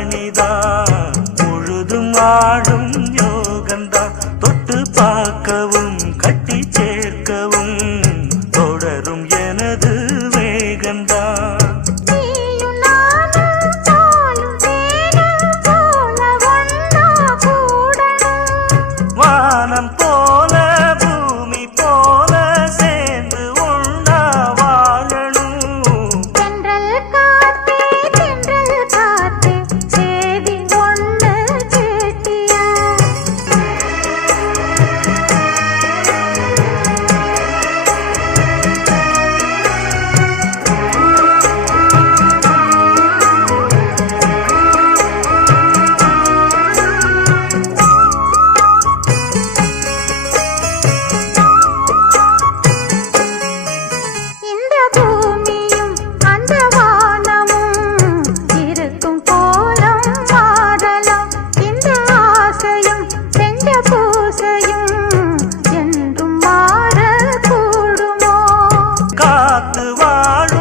ஞானிதா முழுதும் ஆளும் யோகந்தா தொட்டு பார்க்கவும் காத்து வாழும்.